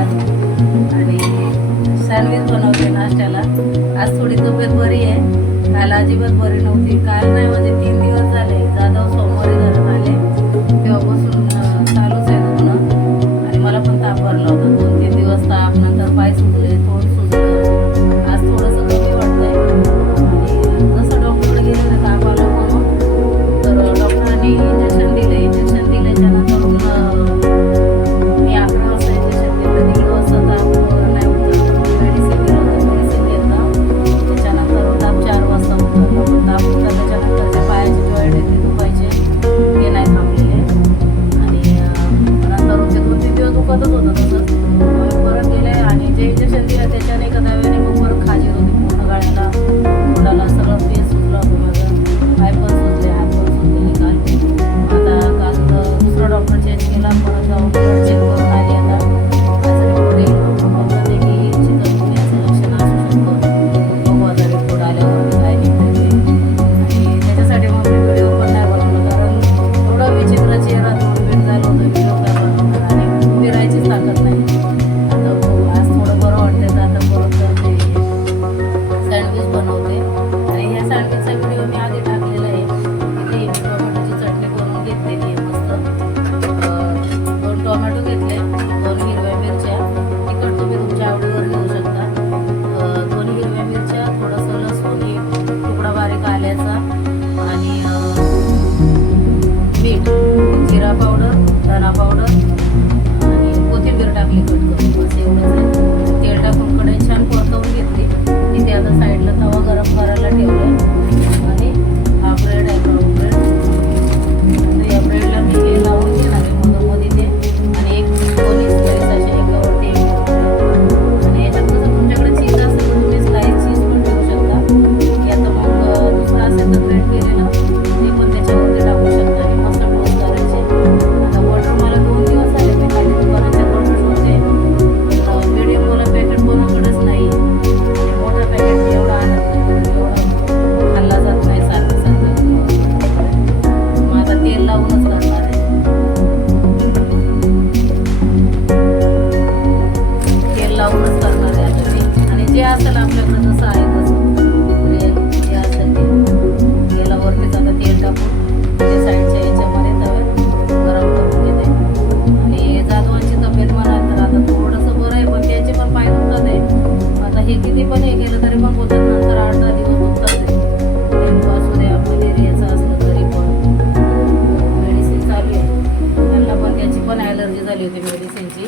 आणि सँडविच बनवते नाश्त्याला. आज थोडी तब्येत बरी आहे, काल अजिबात बरी नव्हती. काल नाही म्हणजे 3 दिवस झाले. जाधव सोमवारी घरात आले तेव्हापासून चालूच आहे दुखणं आणि मला पण ताप भरला होता. 2-3 दिवस ताप, नंतर पाय सुजले, तोंड सुजलं. आज थोडंसं कमी वाटतंय आणि जसं डॉक्टरकडे गेले ना ताप आला म्हणून, तर डॉक्टरांनी इंजेक्शन दिले. इंजेक्शन दिल्याच्या नंतर मी 11 वाजता इंजेक्शन दिलं. 1.5 वाजता ताप नाही उतरला. मेडिसिन दिलं होतं, मेडिसिन घेतलं. त्याच्यानंतर ताप 4 वाजता उतरला. पण ताप उतरला त्याच्यानंतर जे पायाचे जॉईंट आहेत ते दुखायचे, ते नाही थांबलेले आणि नंतर ते 2-3 दिवस दुखतच होतं तसंच. परत गेले आणि जे इंजेक्शन दिलं त्याच्याने एका दाव्याने मग परत खाज येत होती पूर्ण गाळ्याला, तोंडाला. सगळं फेस सुजलं होतं माझं, पाय पण सुजले, हात पण सुजलेले काल. आता काल दुसरा डॉक्टर चेंज केला. परत जाऊन ब्लड चेक करून आली. आता असं रिपोर्ट येईल. डॉक्टर म्हणते की चिकनगुन्ह्याचं लक्षण असू शकतं. बघू आता रिपोर्ट आल्यावर काय निघतं ते. आणि त्याच्यासाठी मग मी व्हिडिओ पण नाही बनवलं, कारण थोडं विचित्र चेहरा थोडं झालं होतं. व्हिडिओ काय बनवणार आणि उभी राहायचीच ताकद नाही. आता बघू, आज थोडं बरं वाटतंय. तर आता परत ते सँडविच बनवते आणि ह्या सँडविचचा व्हिडिओ मी आधी टाकलेला आहे. इथे मी टोमॅटोची चटणी बनवून घेतलेली आहे मस्त. 2 टोमॅटो घेतले, 2 हिरव्या मिरच्या. तिखट तुम्ही तुमच्या आवडीवर घेऊ शकता. 2 हिरव्या मिरच्या, थोडंसं लसूण, एक तुकडा बारीक आल्याचा आणि मीठ, जिरा पावडर, धना पावडर आणि कोथिंबीर टाकली कट करून. बस एवढंच आहे. तेल टाकून कढई छान परतवून घेतली. तिथे आता साईडला तवा गरम करायला ठेवलाय आणि हा ब्रेड आहे, ब्राऊन ब्रेड. तर या ब्रेडला मी हे लावून घेणार आहे मधोमधी ते, आणि एक 2 स्लाईस अशा एकावरती एक ठेवते. आणि याच्यात कसं तुमच्याकडे चीज असेल तर तुम्ही स्लाईस चीज पण ठेवू शकता. यात मग दुसरं असेल तर ग्रेट केलेलं ते पण त्याच्यावरती टाकू शकता आणि मस्त टोस्ट करायचे. आता बटर मला 2 दिवस झाले मी खाली दुकानाच्या बटर शोधते, पण मीडियम मला पॅकेट कोणाकडेच नाही. आणि मोठा पॅकेट मी एवढा आणत नाही, एवढा खाल्ला जात नाही सारखं सारखं. मग आता तेल लावूनच करणार आहे. तेल लावूनच करणार आहे ॲक्च्युली. आणि जे असेल आपल्याकडे जसं आहे तसं जे असेल ते तेलावरतीच आता तेल टाकून ते साईडच्या याच्यामध्ये तव्यात गरम करून घेते. आणि जाधवांची तब्येत म्हणाल तर आता थोडंसं बरं आहे, पण त्याचे पण पाय दुखतात आहे. आता हे किती पण हे केलं तरी पण बोलतात नंतर 8-10 दिवस दुखतात आहे. डेंगू असू द्या, मलेरियाचं असलं तरी पण मेडिसिन चालू आहे. त्यांना पण त्याची पण ॲलर्जी झाली होती मेडिसिनची.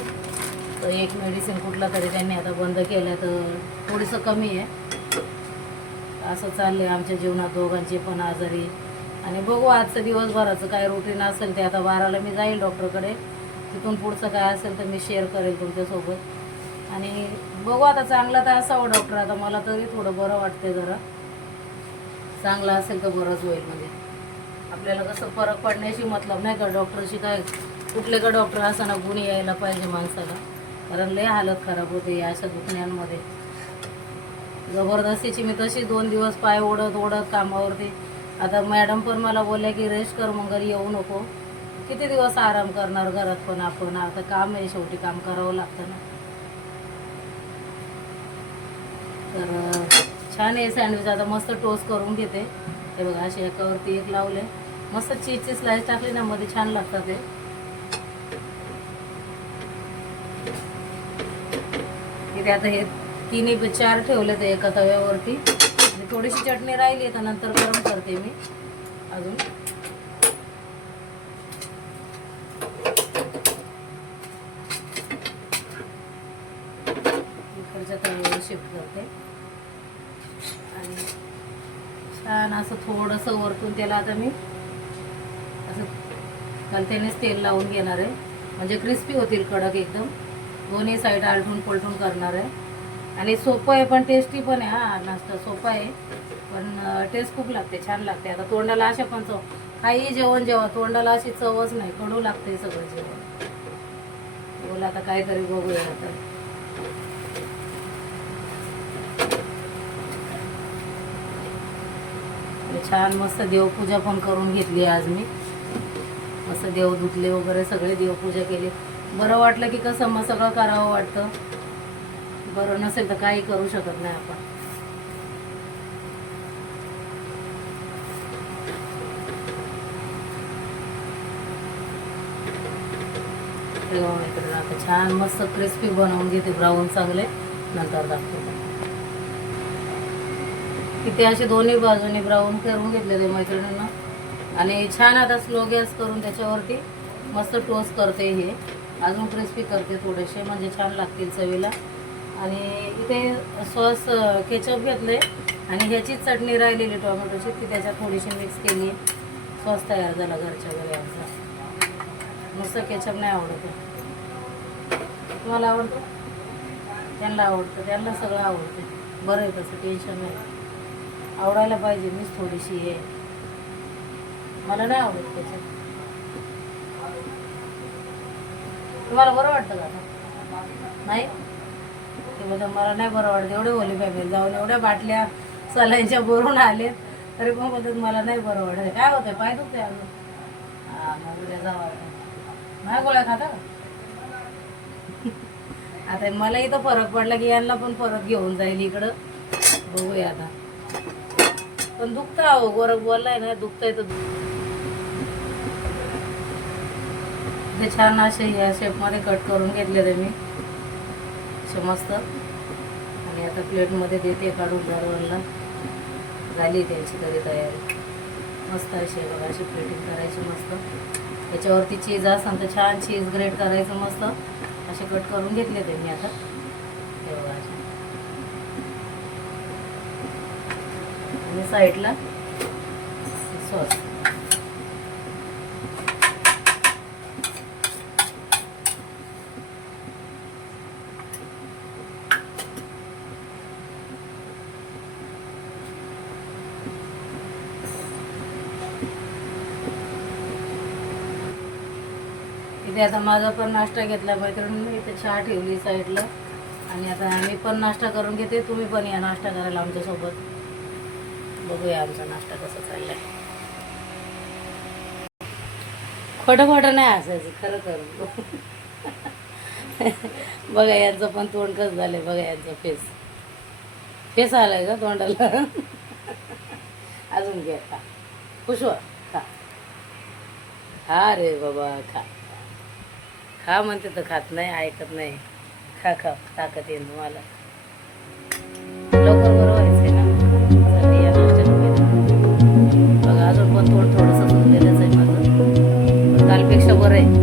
तर एक मेडिसिन कुठला तरी त्यांनी आता बंद केलं, तर थोडंसं कमी आहे. असं चाललं आहे आमच्या जीवनात, दोघांचे पण आजारी. आणि बघू आजचं दिवसभराचं काय रुटीन असेल ते. आता 12ला मी जाईल डॉक्टरकडे. तिथून पुढचं काय असेल तर मी शेअर करेल तुमच्यासोबत. आणि बघू आता चांगला तर असावं डॉक्टर. आता मला तरी थोडं बरं वाटतंय जरा. चांगलं असेल तर बरंच होईल. म्हणजे आपल्याला कसं फरक पडण्याशी मतलब नाही का डॉक्टरशी. काय कुठले का डॉक्टर असताना गुण यायला पाहिजे माणसाला, कारण लय हालत खराब होते या अशा दुखण्यांमध्ये. जबरदस्तीची मी तशी 2 दिवस पाय ओढत ओढत कामावरती. आता मॅडम पण मला बोलल्या की रेस्ट कर, मग घरी येऊ नको. किती दिवस आराम करणार घरात पण आपण. आता काम आहे शेवटी, काम करावं लागतं ना. तर छान आहे सँडविच. आता मस्त टोस्ट करून घेते. हे बघा असे एकावरती एक लावले. मस्त चीजची स्लाइस टाकली ना मध्ये, छान लागतात ते. इथे आता हे 3-4 ठेवले ते एका तव्यावरती. आणि थोडीशी चटणी राहिली तर नंतर गरम करते मी अजून. इकडच्या तव्यावर शिफ्ट करते आणि छान असं थोडंसं वरतून त्याला आता मी असं कलतेनेच तेल लावून घेणार आहे, म्हणजे क्रिस्पी होतील कडक एकदम. दोन्ही साईड आलटून पलटून करणार आहे. आणि सोपं आहे पण टेस्टी पण आहे. हा नाश्ता सोपा आहे पण टेस्ट खूप लागते, छान लागते. आता तोंडाला अशा पण चव, काही जेवण जेव्हा तोंडाला अशी चवच नाही, कडू लागते सगळं जेवण. बोला आता काहीतरी बघूया आता. छान मस्त देवपूजा पण करून घेतली आज मी. मस्त देव धुतले वगैरे, सगळे देवपूजा केली. बरं वाटलं की कसं मग सगळं करावं वाटतं. बरं नसेल तर काही करू शकत नाही आपण. आता छान मस्त क्रिस्पी बनवून घेते, ब्राऊन चांगले, नंतर दाखवते. किती असे दोन्ही बाजूने ब्राऊन करून घेतलेले मैत्रिणींना. आणि छान आता स्लो गॅस करून त्याच्यावरती मस्त टोस्ट करते. हे अजून क्रिस्पी करते थोडेसे, म्हणजे छान लागतील चवीला. आणि इथे सॉस केचप घेतले आणि ह्याचीच चटणी राहिलेली टोमॅटोची, ती त्याच्यात थोडीशी मिक्स केली. सॉस तयार झाला घरच्या घरी आमचा. नुसतं केचप नाही आवडत. तुम्हाला आवडतं? त्यांना आवडतं, त्यांना सगळं आवडतं. बरं आहे, तसं टेन्शन नाही. आवडायला पाहिजे. मीच थोडीशी आहे, मला नाही आवडत केचप. तुम्हाला बरं वाटतं का? नाही, ते म्हणजे मला नाही बरं वाटतं. एवढे ओली फॅमिली जाऊन एवढ्या बाटल्या सलाईच्या भरून आले, तरी पण बोलतात मला नाही बरं वाटत. काय होतंय? पाय दुखते अजून? हां, मग उद्या जावं. नाही गोळ्या खाता? आता मला इथं फरक पडला की यांना पण परत घेऊन जाईल इकडं. बघूया आता. पण दुखतं अहो, गोरख बोललाय ना, दुखतंय तर. ते छान असे या शेपमध्ये कट करून घेतले मी असे मस्त. आणि आता प्लेटमध्ये देते काढून दरवरला. झाली त्यांची तरी तयारी. मस्त अशी बघा, अशी प्लेटिंग करायची मस्त. त्याच्यावरती चीज असेल तर छान चीज ग्रेट करायचं मस्त. असे कट करून घेतले ते मी आता. हे बघा, आणि साईडला सॉस. इथे आता माझा पण नाश्ता घेतला मैत्रिणीने. इथे चहा ठेवली साईडला. आणि आता मी पण नाश्ता करून घेते. तुम्ही पण या नाश्ता करायला आमच्यासोबत. बघूया आमचा नाश्ता कसा चाललाय. खोटं खोटं नाही असायचं, खरं खरं. बघा यांचं पण तोंड कसं झालंय. बघा यांचा फेस आलाय का तोंडाला? अजून घ्या, खा, खुश व्हा, खा. हा रे बाबा, खा खा म्हणते तर खात नाही, ऐकत नाही. खा खा, ताकद येईल तुम्हाला. लवकर बरं व्हायचंय ना. या नाश्त्यात बघा अजून पण थोडंसं सुटलेलंच आहे माझं, पण कालपेक्षा बरं आहे.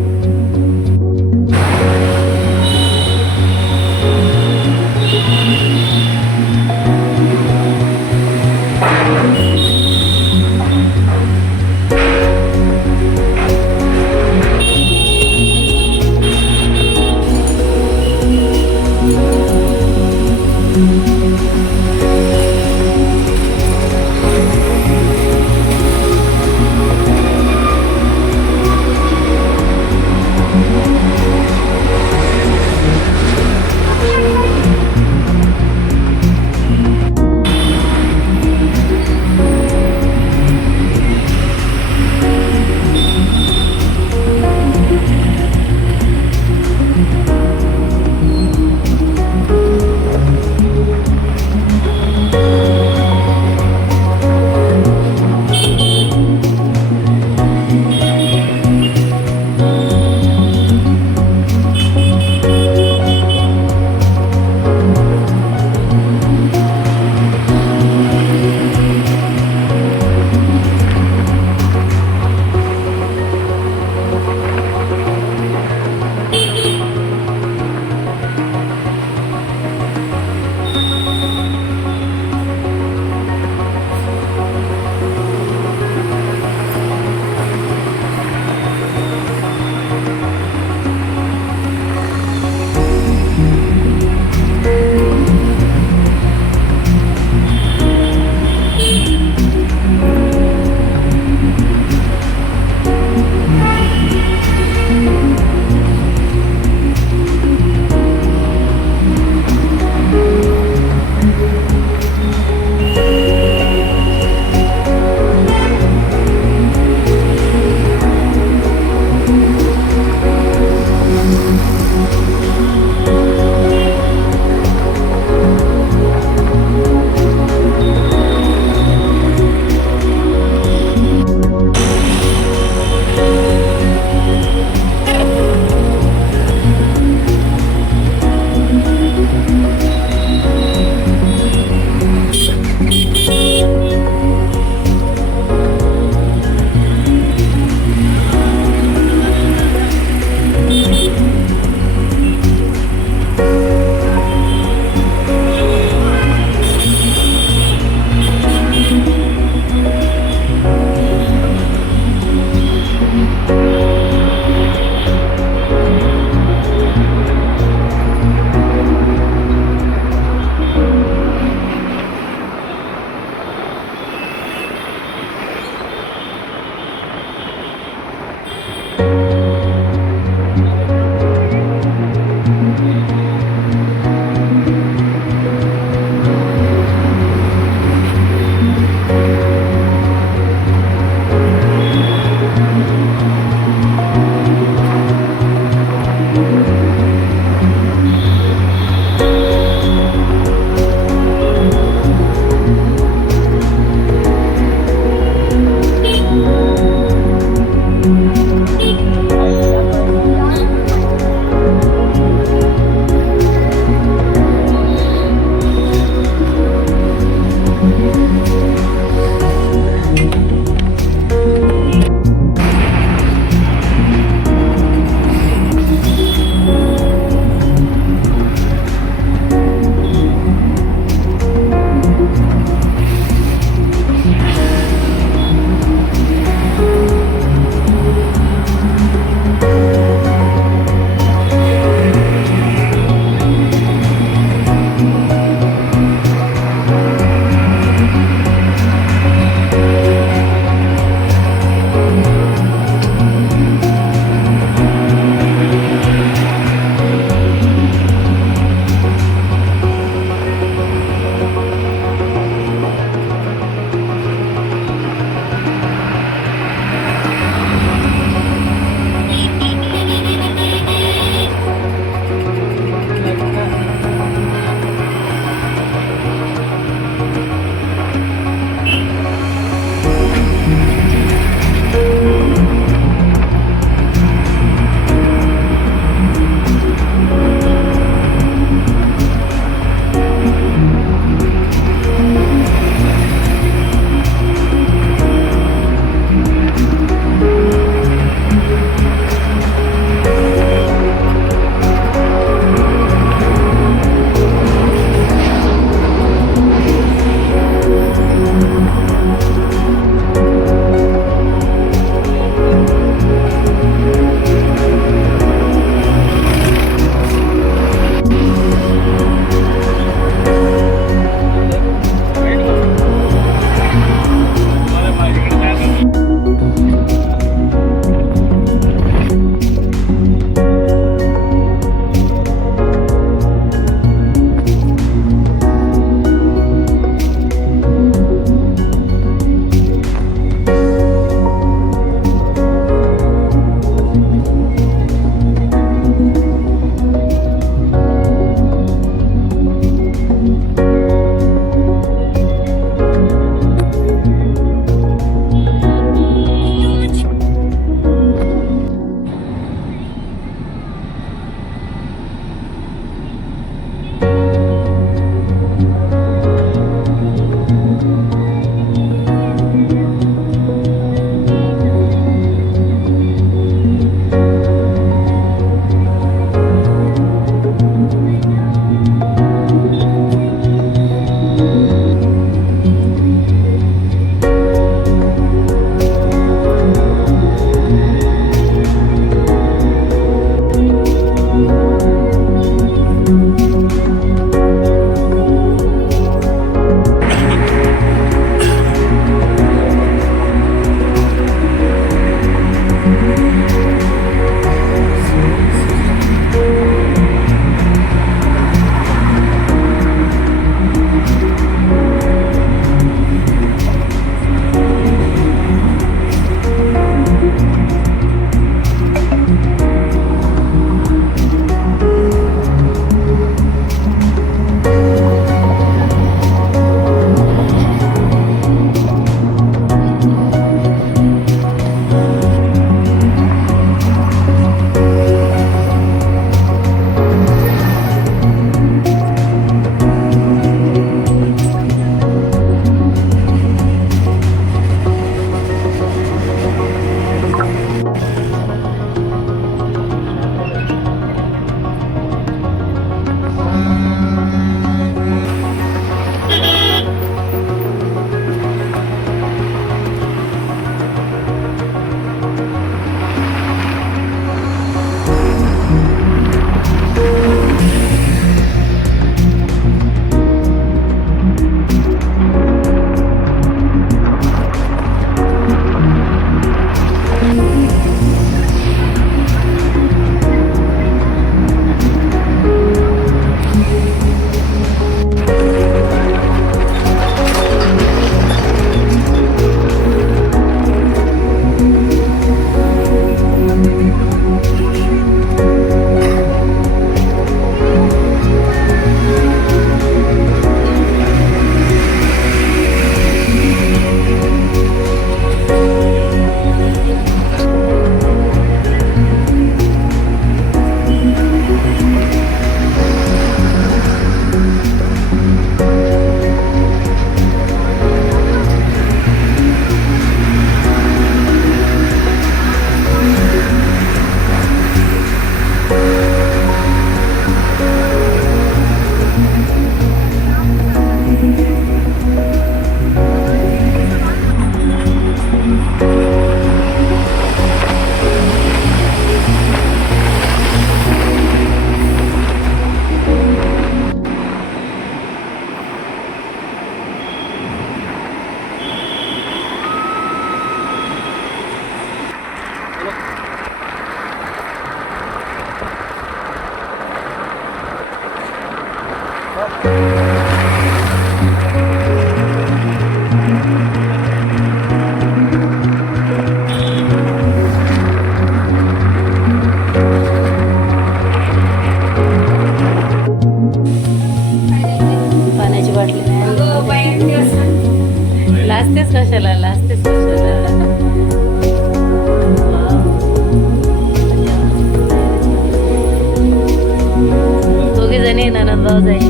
ब्लाऊज आहे